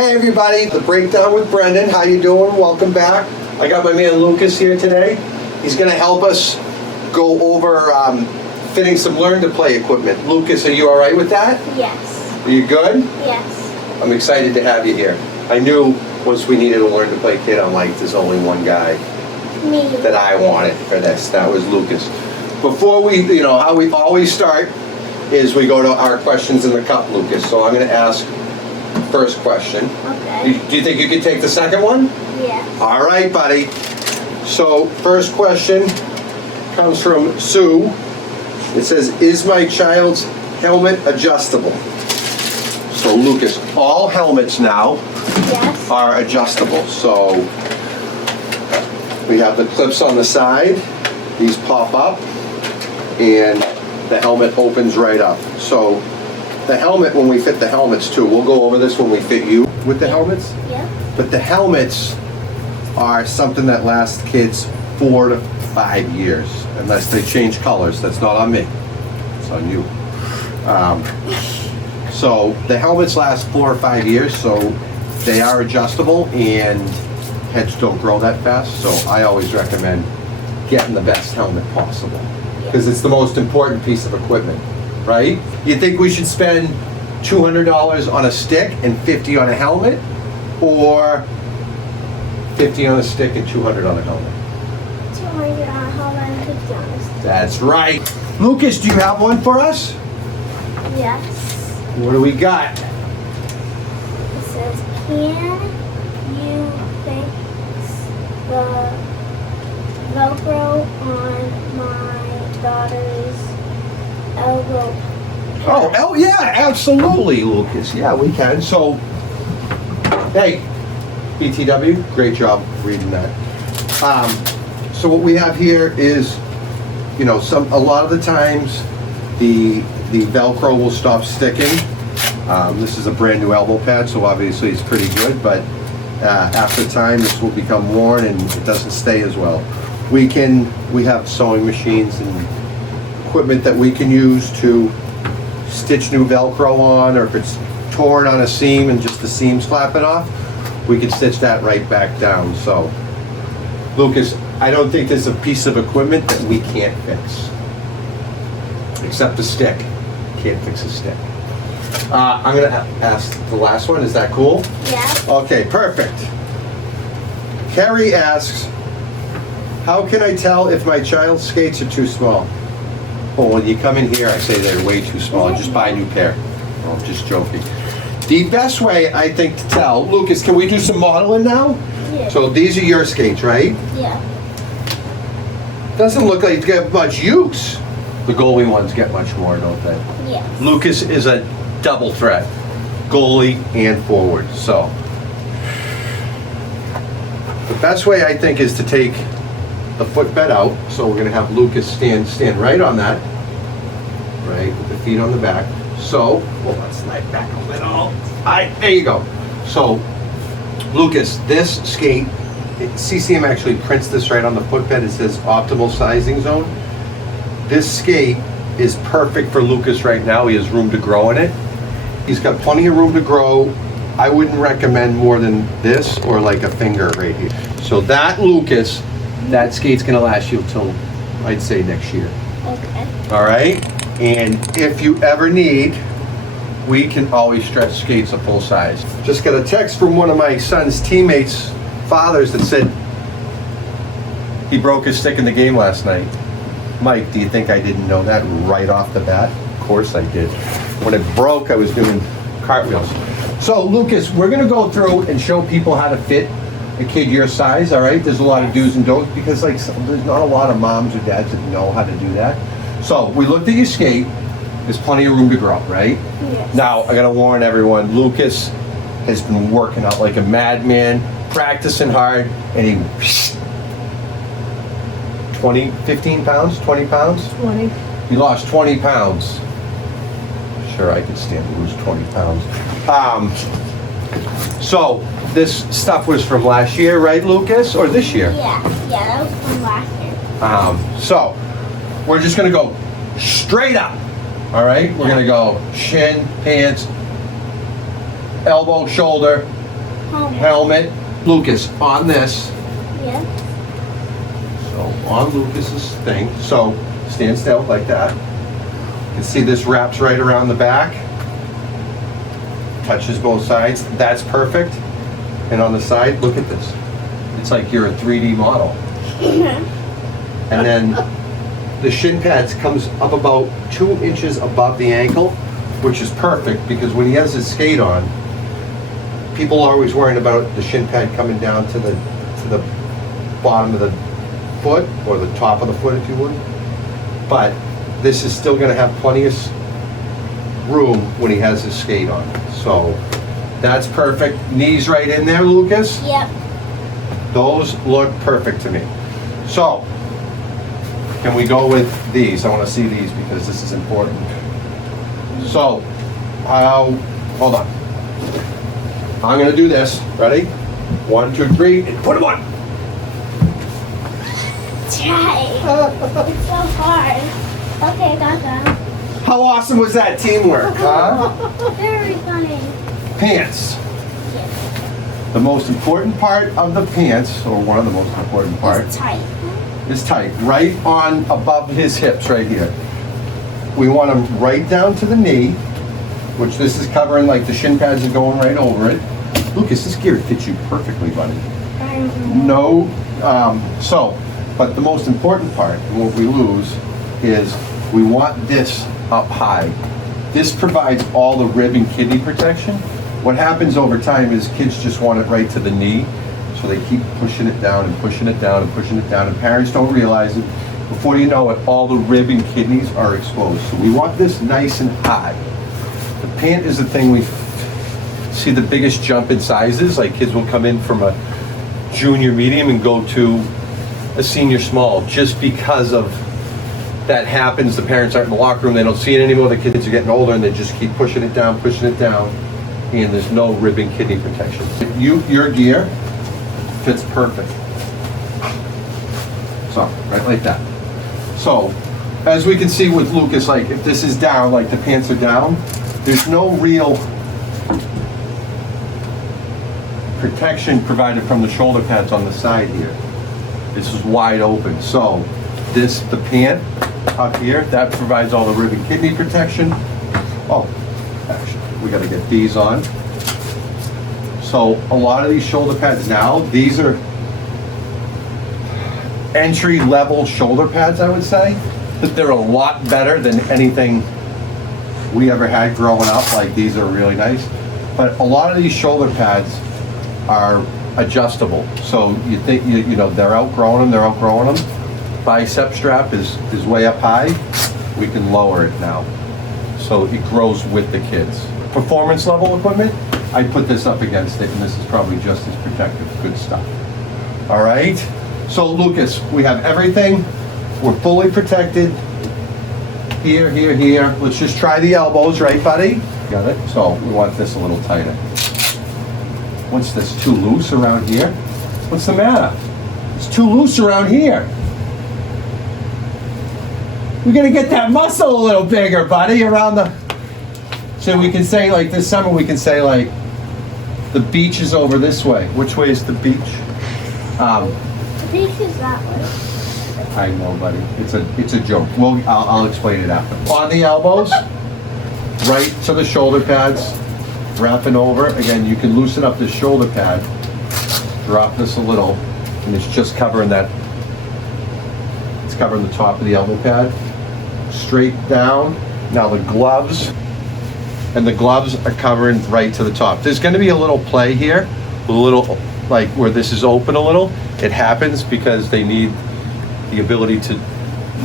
Hey everybody, The Breakdown with Brendan. How you doing? Welcome back. I got my man Lucas here today. He's going to help us go over fitting some Learn to Play equipment. Lucas, are you all right with that? Yes. Are you good? Yes. I'm excited to have you here. I knew once we needed a Learn to Play kit, I'm like, there's only one guy Me. that I wanted for this. That was Lucas. Before we, how we always start is we go to our questions in the cup, Lucas. So I'm going to ask first question. Okay. Do you think you could take the second one? Yes. All right, buddy. So first question comes from Sue. It says, is my child's helmet adjustable? So Lucas, all helmets now Yes. are adjustable. So we have the clips on the side. These pop up and the helmet opens right up. So the helmet, when we fit the helmets too, we'll go over this when we fit you with the helmets. Yeah. But the helmets are something that lasts kids 4 to 5 years, unless they change colors. That's not on me. It's on you. So the helmets last 4 or 5 years, so they are adjustable and heads don't grow that fast. So I always recommend getting the best helmet possible because it's the most important piece of equipment, right? You think we should spend $200 on a stick and $50 on a helmet, or $50 on a stick and $200 on a helmet? 200 on a helmet and 50 on a stick. That's right. Lucas, do you have one for us? Yes. What do we got? It says, can you fix the Velcro on my daughter's elbow? Oh, yeah, absolutely, Lucas. Yeah, we can. So, hey, BTW, great job reading that. So what we have here is, a lot of the times the Velcro will stop sticking. This is a brand new elbow pad, so obviously it's pretty good, but after time this will become worn and it doesn't stay as well. We have sewing machines and equipment that we can use to stitch new Velcro on, or if it's torn on a seam and just the seam's flapping off, we can stitch that right back down. So, Lucas, I don't think there's a piece of equipment that we can't fix. Except a stick. Can't fix a stick. I'm going to ask the last one. Is that cool? Yeah. Okay, perfect. Carrie asks, how can I tell if my child's skates are too small? Well, when you come in here, I say they're way too small. Just buy a new pair. Oh, I'm just joking. The best way, I think, to tell, Lucas, can we do some modeling now? Yeah. So these are your skates, right? Yeah. Doesn't look like you get much use. The goalie ones get much more, don't they? Yes. Lucas is a double threat, goalie and forward. So the best way, I think, is to take the footbed out. So we're going to have Lucas stand right on that, right, with the feet on the back. So, well, let's slide back a little. All right, there you go. So, Lucas, this skate, CCM actually prints this right on the footbed. It says optimal sizing zone. This skate is perfect for Lucas right now. He has room to grow in it. He's got plenty of room to grow. I wouldn't recommend more than this or like a finger right here. So that, Lucas, that skate's gonna last you till, I'd say, next year. Okay. All right? And if you ever need, we can always stretch skates a full size. Just got a text from one of my son's teammates' fathers that said he broke his stick in the game last night. Mike, do you think I didn't know that right off the bat? Of course I did. When it broke, I was doing cartwheels. So, Lucas, we're gonna go through and show people how to fit a kid your size, all right? There's a lot of do's and don'ts because there's not a lot of moms or dads that know how to do that. So, we looked at your skate. There's plenty of room to grow, right? Yes. Now, I gotta warn everyone, Lucas has been working out like a madman, practicing hard, and he 15 pounds, 20 pounds? 20. He lost 20 pounds. Sure, I could stand to lose 20 pounds. So, this stuff was from last year, right, Lucas? Or this year? Yeah, that was from last year. So, we're just gonna go straight up. All right? We're gonna go shin, pants, elbow, shoulder, helmet. Lucas, on this. Yeah. So on Lucas's thing. So stand still like that. You can see this wraps right around the back. Touches both sides. That's perfect. And on the side, look at this. It's like you're a 3D model. And then the shin pads comes up about 2 inches above the ankle, which is perfect because when he has his skate on, people are always worrying about the shin pad coming down to the bottom of the foot, or the top of the foot if you would. But this is still gonna have plenty of room when he has his skate on. So that's perfect. Knees right in there, Lucas. Yep. Those look perfect to me. So, can we go with these? I want to see these because this is important. So, hold on. I'm going to do this. Ready? 1, 2, 3, and put them on. Try. It's so hard. Okay, got that. How awesome was that teamwork, huh? Very funny. Pants. Yes. The most important part of the pants, or one of the most important parts, It's tight. is tight, right on above his hips right here. We want them right down to the knee, which this is covering, like the shin pads are going right over it. Lucas, this gear fits you perfectly, buddy. No, but the most important part, what we lose, is we want this up high. This provides all the rib and kidney protection. What happens over time is kids just want it right to the knee, so they keep pushing it down and pushing it down and pushing it down, and parents don't realize it. Before you know it, all the rib and kidneys are exposed. So we want this nice and high. The pant is the thing we see the biggest jump in sizes. Like kids will come in from a junior medium and go to a senior small just because of that happens. The parents aren't in the locker room, they don't see it anymore. The kids are getting older and they just keep pushing it down, and there's no rib and kidney protection. Your gear fits perfect. So, right like that. So, as we can see with Lucas, like if this is down, like the pants are down, there's no real protection provided from the shoulder pads on the side here. This is wide open. So, the pant up here, that provides all the rib and kidney protection. Oh, actually, we gotta get these on. So a lot of these shoulder pads now, these are entry-level shoulder pads, I would say. But they're a lot better than anything we ever had growing up. Like these are really nice. But a lot of these shoulder pads are adjustable. So you think, you know, they're outgrowing them. Bicep strap is way up high. We can lower it now. So it grows with the kids. Performance level equipment, I put this up against it, and this is probably just as protective. Good stuff. All right. So Lucas, we have everything. We're fully protected. Here. Let's just try the elbows, right, buddy? Got it. So we want this a little tighter. What's this? Too loose around here? What's the matter? It's too loose around here. We gotta get that muscle a little bigger, buddy, around the. So we can say, like this summer, we can say like, the beach is over this way. Which way is the beach? The beach is that way. I know, buddy. It's a joke. Well, I'll explain it after. On the elbows, right to the shoulder pads, wrapping over. Again, you can loosen up this shoulder pad, drop this a little, and it's just covering that. It's covering the top of the elbow pad. Straight down. Now the gloves. And the gloves are covering right to the top. There's going to be a little play here, a little like where this is open a little. It happens because they need the ability to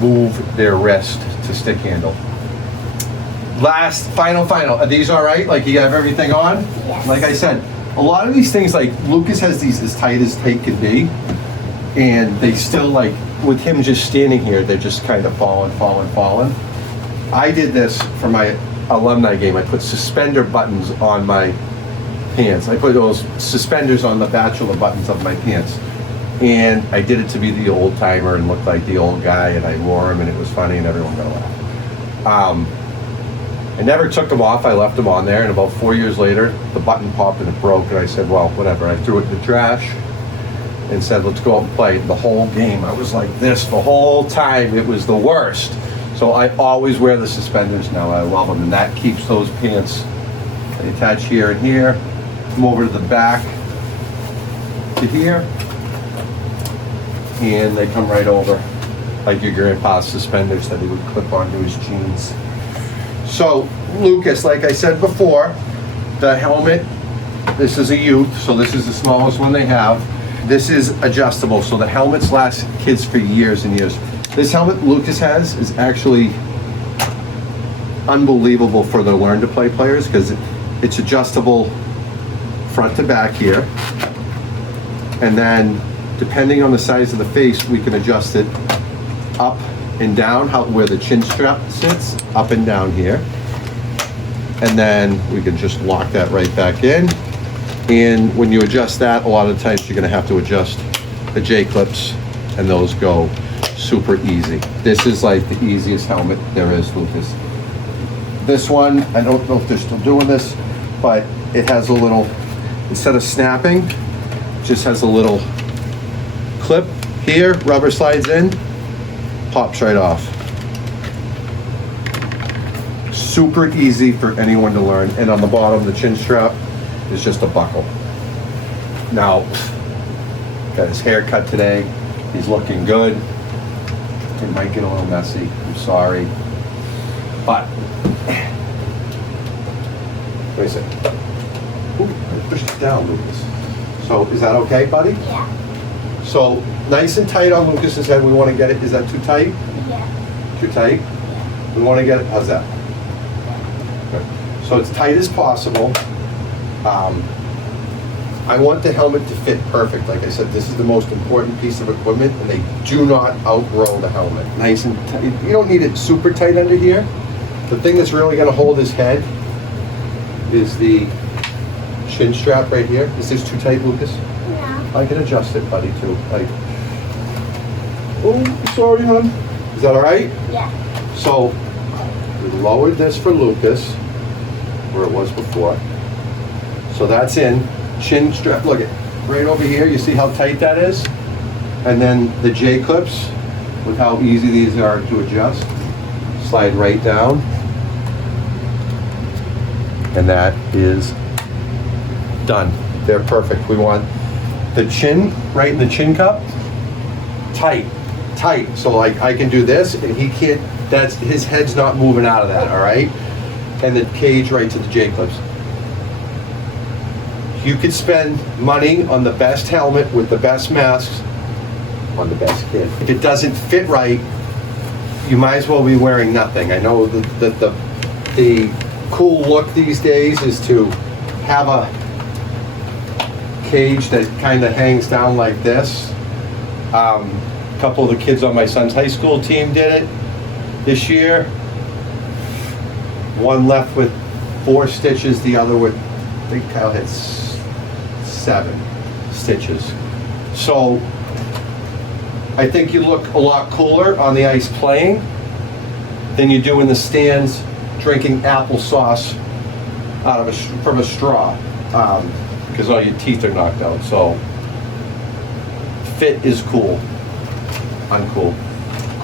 move their wrist to stick handle. Final. Are these all right? Like you have everything on? Yes. Like I said, a lot of these things, like Lucas has these as tight as tight can be, and they still, like with him just standing here, they're just kind of falling. I did this for my alumni game. I put suspender buttons on my pants. I put those suspenders on the bachelor buttons of my pants. And I did it to be the old timer and look like the old guy, and I wore them and it was funny and everyone got a laugh. I never took them off. I left them on there, and about 4 years later, the button popped and it broke, and I said, well, whatever. I threw it in the trash and said, let's go out and play. The whole game, I was like this the whole time. It was the worst. So I always wear the suspenders now. I love them, and that keeps those pants. They attach here and here. Come over to the back to here, and they come right over like your grandpa's suspenders that he would clip onto his jeans. So, Lucas, like I said before, the helmet, this is a youth, so this is the smallest one they have. This is adjustable, so the helmets last kids for years and years. This helmet Lucas has is actually unbelievable for the learn to play players because it's adjustable front to back here. And then, depending on the size of the face, we can adjust it up and down, where the chin strap sits, up and down here. And then we can just lock that right back in. And when you adjust that, a lot of times you're gonna have to adjust the J-clips, and those go super easy. This is like the easiest helmet there is, Lucas. This one, I don't know if they're still doing this, but it has a little, instead of snapping, it just has a little clip here, rubber slides in, pops right off. Super easy for anyone to learn. And on the bottom, the chin strap is just a buckle. Now, got his hair cut today. He's looking good. It might get a little messy. I'm sorry. But, wait a second. Ooh, I pushed it down, Lucas. So, is that okay, buddy? Yeah. So, nice and tight on Lucas's head. We want to get it. Is that too tight? Yeah. Too tight? Yeah. We want to get it. How's that? Good. So, it's tight as possible. I want the helmet to fit perfect. Like I said, this is the most important piece of equipment, and they do not outgrow the helmet. Nice and tight. You don't need it super tight under here. The thing that's really going to hold his head is the chin strap right here. Is this too tight, Lucas? Yeah. I can adjust it, buddy, too. Like, oh, sorry, hon. Is that all right? Yeah. So, we lowered this for Lucas, where it was before. So that's in. Chin strap, look at right over here. You see how tight that is? And then the J-clips, with how easy these are to adjust, slide right down. And that is done. They're perfect. We want the chin, right in the chin cup, tight, tight. So like I can do this and he can't, that's, his head's not moving out of that, all right? And the cage right to the J-clips. You could spend money on the best helmet with the best masks on the best kid. If it doesn't fit right, you might as well be wearing nothing. I know that the cool look these days is to have a cage that kind of hangs down like this. A couple of the kids on my son's high school team did it this year. One left with 4 stitches, the other with, I think Kyle had 7 stitches. So I think you look a lot cooler on the ice playing than you do in the stands drinking applesauce out of from a straw, because all your teeth are knocked out. So fit is cool, uncool,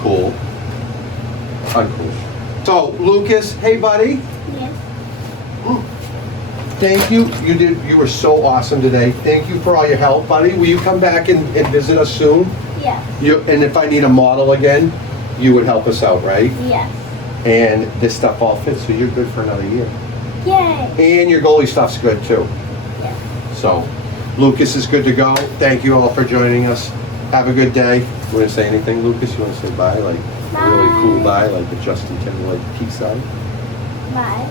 cool, uncool. So Lucas, hey buddy. Yes. Thank you. You were so awesome today. Thank you for all your help, buddy. Will you come back and visit us soon? Yeah. And if I need a model again, you would help us out, right? Yes. And this stuff all fits, so you're good for another year. Yay. And your goalie stuff's good too. Yeah. So, Lucas is good to go. Thank you all for joining us. Have a good day. You want to say anything, Lucas? You want to say bye? Like Bye. a really cool bye, like the Justin Timberlake peace sign? Bye.